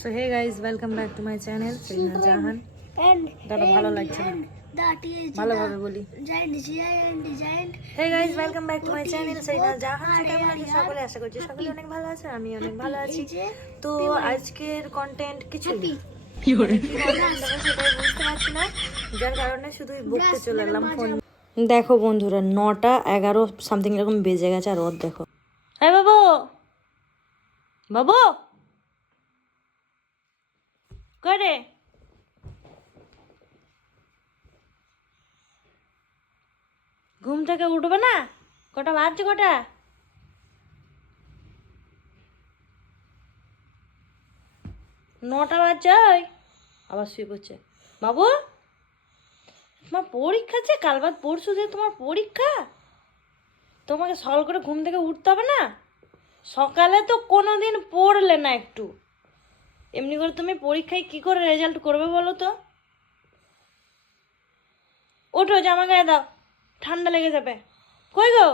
So hey guys, welcome back to my channel Selina Jahan. দাদা ভালো লাগছে না, ভালোভাবে বলি। Hey guys, welcome back to my channel Selina Jahan. কেমন আছেন সকলে? আশা করছি সকলে অনেক ভালো আছে, আমি অনেক ভালো আছি। তো আজকের কন্টেন্ট কিছু কি content দেবো সেটাই বুঝতে পারছি না, যার কারণে শুধুই বকতে চলে এলাম ফোন। দেখো বন্ধুরা, 9:11 সামথিং এরকম বেজে গেছে, আর রোদ দেখো। হ্যাঁ বাবু, বাবু করে ঘুম থেকে উঠবে না? কটা বাজছে? কটা? 9টা বাজছে। ওই আবার শুয়ে পড়ছে। বাবু, তোমার পরীক্ষা আছে কাল, বাদ পরশু দিয়ে তোমার পরীক্ষা। তোমাকে সকাল করে ঘুম থেকে উঠতে হবে না? সকালে তো কোনো দিন পড়লে না একটু। এমনি করে তুমি পরীক্ষায় কি করে রেজাল্ট করবে বলো তো? ওঠো, জামা গায়ে দাও, ঠান্ডা লেগে যাবে। কই গো?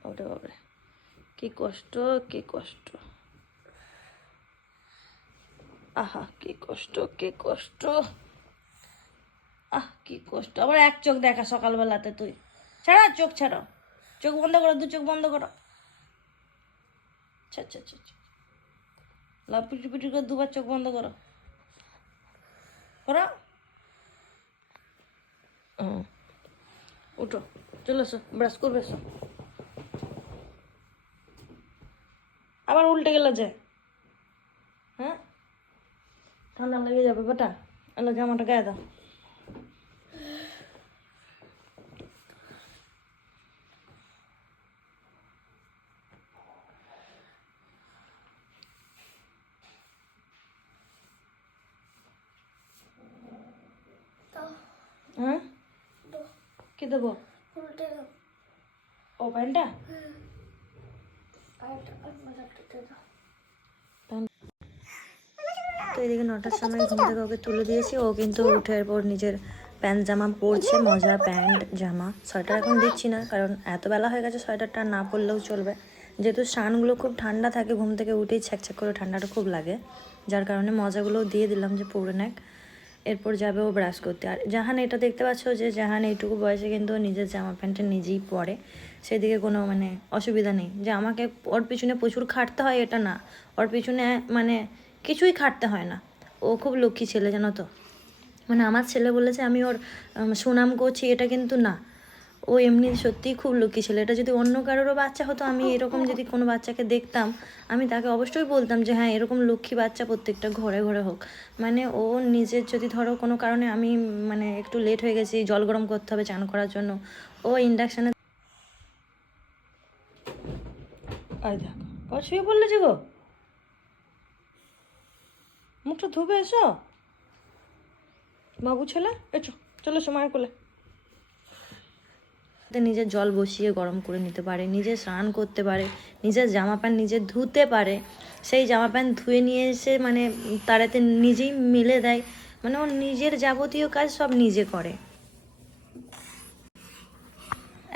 বাবরে বাবরে, কি কষ্ট, কি কষ্ট, আহা কি কষ্ট, কি কষ্ট, কি কষ্ট। আবার এক চোখ দেখা সকালবেলাতে, তুই ছাড়া চোখ ছাড়ো, চোখ বন্ধ করো, দু চোখ বন্ধ করো। আচ্ছা আচ্ছা আচ্ছা, লাভ পিটি পিটি করে দুবার চোখ বন্ধ করো, করো। উঠো, চলে এসো, ব্রাশ করবে এসো। আবার উল্টে গেলে যে, হ্যাঁ ঠান্ডা লেগে যাবে বেটা। এলো, জামাটা গায়ে দাও। হ্যাঁ কি দেবো? ও প্যান্টটা তো এদিকে 9টার সময় ঘুম থেকে ওকে তুলে দিয়েছি। ও কিন্তু উঠে পর নিজের প্যান্ট জামা পরছে, মজা প্যান্ট জামা। সোয়েটার এখন দিচ্ছি না, কারণ এত বেলা হয়ে গেছে, সোয়েটারটা না পরলেও চলবে। যেহেতু স্নানগুলো খুব ঠান্ডা থাকে, ঘুম থেকে উঠেই ছ্যাঁক করে ঠান্ডাটা খুব লাগে, যার কারণে মজাগুলোও দিয়ে দিলাম যে পরে নেক। এরপর যাবে ও ব্রাশ করতে। আর জাহান, এটা দেখতে পাচ্ছ যে জাহান এইটুকু বয়সে কিন্তু নিজের জামা প্যান্টটা নিজেই পরে, সেদিকে কোনো মানে অসুবিধা নেই। যে আমাকে ওর পিছনে প্রচুর খাটতে হয় এটা না, ওর পিছনে মানে কিছুই খাটতে হয় না। ও খুব লক্ষ্মী ছেলে, জানো তো। মানে আমার ছেলে বলেছে আমি ওর সুনাম করছি, এটা কিন্তু না। ও এমনি সত্যিই খুব লক্ষ্মী ছেলে। এটা যদি অন্য কারোরও বাচ্চা হতো, আমি এরকম যদি কোনো বাচ্চাকে দেখতাম, আমি তাকে অবশ্যই বলতাম যে হ্যাঁ, এরকম লক্ষ্মী বাচ্চা প্রত্যেকটা ঘরে ঘরে হোক। মানে ও নিজের যদি ধরো কোনো কারণে আমি মানে একটু লেট হয়ে গেছি, জল গরম করতে হবে চান করার জন্য, ও ইন্ডাকশানে শুয়ে পড়লে যে গো, মুখটা ধুবে এসো বাবু ছেলে, এসো চলো এসো মায়ের কোলে। নিজের জল বসিয়ে গরম করে নিতে পারে, নিজে স্নান করতে পারে, নিজের জামা প্যান্ট নিজে ধুতে পারে। সেই জামা প্যান্ট ধুয়ে নিয়ে এসে মানে তারাতে নিজেই মেলে দেয়। মানে ও নিজের যাবতীয় কাজ সব নিজে করে।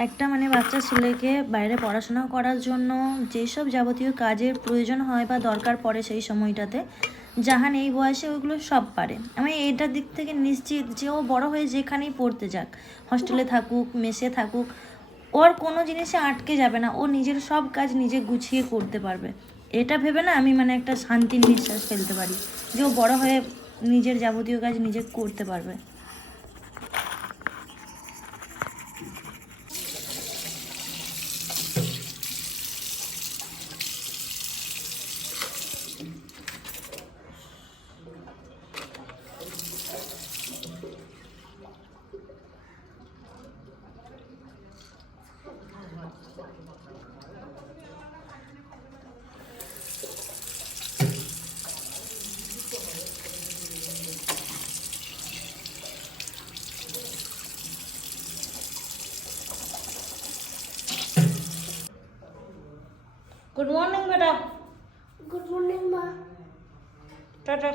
একটা মানে বাচ্চা ছেলেকে বাইরে পড়াশোনা করার জন্য যেসব যাবতীয় কাজের প্রয়োজন হয় বা দরকার পড়ে সেই সময়টাতে, জাহান এই বয়সে ওইগুলো সব পারে। আমি এইটার দিক থেকে নিশ্চিত যে ও বড় হয়ে যেখানেই পড়তে যাক, হস্টেলে থাকুক, মেসে থাকুক, ওর কোনো জিনিসে আটকে যাবে না। ও নিজের সব কাজ নিজে গুছিয়ে করতে পারবে। এটা ভেবে না আমি মানে একটা শান্তির নিঃশ্বাস ফেলতে পারি যে ও বড় হয়ে নিজের যাবতীয় কাজ নিজে করতে পারবে। গুড মর্নিং বেটা। গুড মর্নিং মা। টাটা।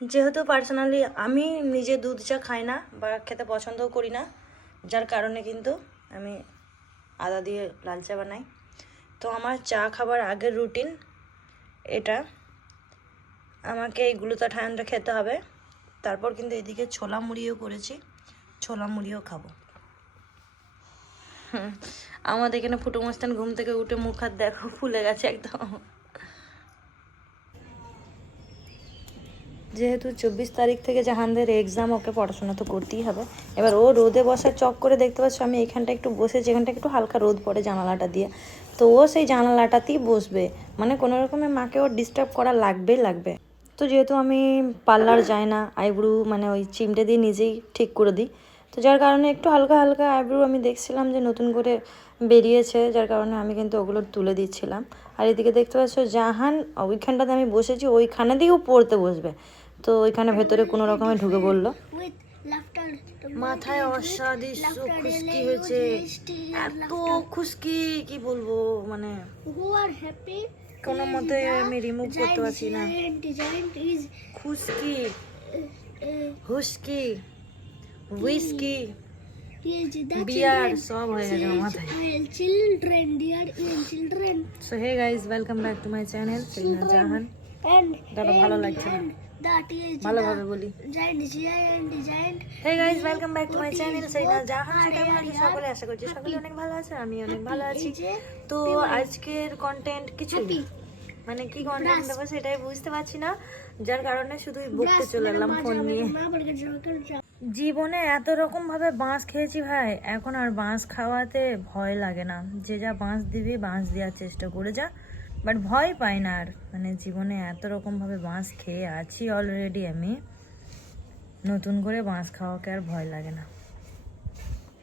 যেহেতু পার্সোনালি আমি নিজে দুধ চা খাই না বা খেতে পছন্দও করি না, যার কারণে কিন্তু আমি আদা দিয়ে লাল চা বানাই। তো আমার চা খাবার আগের রুটিন এটা, আমাকে এই গ্লুটাথায়নটা খেতে হবে। তারপর কিন্তু এদিকে ছোলা মুড়িও করেছি, ছোলা মুড়িও খাবো। আমাদের এখানে ফুটো মস্তান ঘুম থেকে উঠে মুখ হাত দেখো ফুলে গেছে একদম। যেহেতু 24 তারিখ থেকে জাহানদের এক্সাম, ওকে পড়াশোনা তো করতেই হবে। এবার ও রোদে বসার চক করে দেখতে পাচ্ছ আমি এখানটা একটু বসেছি, এখানটা একটু হালকা রোদ পড়ে জানালাটা দিয়ে, তো ও সেই জানালাটাতেই বসবে, মানে কোনো রকমের মাকে ওর ডিস্টার্ব করা লাগবে। তো যেহেতু আমি পার্লার যাই না, আইব্রু মানে ওই চিমটে দিয়ে নিজেই ঠিক করে দিই, তো যার কারণে একটু হালকা হালকা আইব্রু আমি দেখছিলাম যে নতুন করে বেরিয়েছে, যার কারণে আমি কিন্তু ওগুলো তুলে দিচ্ছিলাম। আর এদিকে দেখতে পাচ্ছ জাহান ওইখানটাতে আমি বসেছি, ওইখানে দিয়েও পড়তে বসবে, তো ওইখানে ভেতরে কোনো রকমে ঢুকে পড়লো। with laughter. মাথায় অসাদৃশ্য খুশকি হয়েছে, এত খুশকি কি বলবো, মানে Who are happy? কোনো মতে আমি রিমুভ করতে পারছি না। Giant is খুশকি, uh, husky, whisky, the bear children. সব হয়ে গেছে আমার মাথায়। Children, dear children, so hey guys, welcome back to my channel Selina Jahan. and দাদা ভালো লাগছে না, that is ভালোভাবে বলি। giant. Hey guys, welcome back to my channel Selina Jahan. কেমন আছো সকলে? আশা করছি সকলে অনেক ভালো আছে, আমি অনেক ভালো আছি। তো আজকের কন্টেন্ট কিছু মানে কি কন্টেন্ট দেবো সেটাই বুঝতে পারছি না, যার কারণে শুধুই বকতে চলে এলাম ফোন নিয়ে। জীবনে এত রকম ভাবে বাঁশ খেয়েছি ভাই, এখন আর বাঁশ খাওয়াতে ভয় লাগে না। যে যা বাঁশ দিবি বাঁশ দেওয়ার চেষ্টা করে যা, বাট ভয় পাই না আর। মানে জীবনে এত রকম ভাবে বাঁশ খেয়ে আছি অলরেডি আমি, নতুন করে বাঁশ খাওয়াকে আর ভয় লাগে না।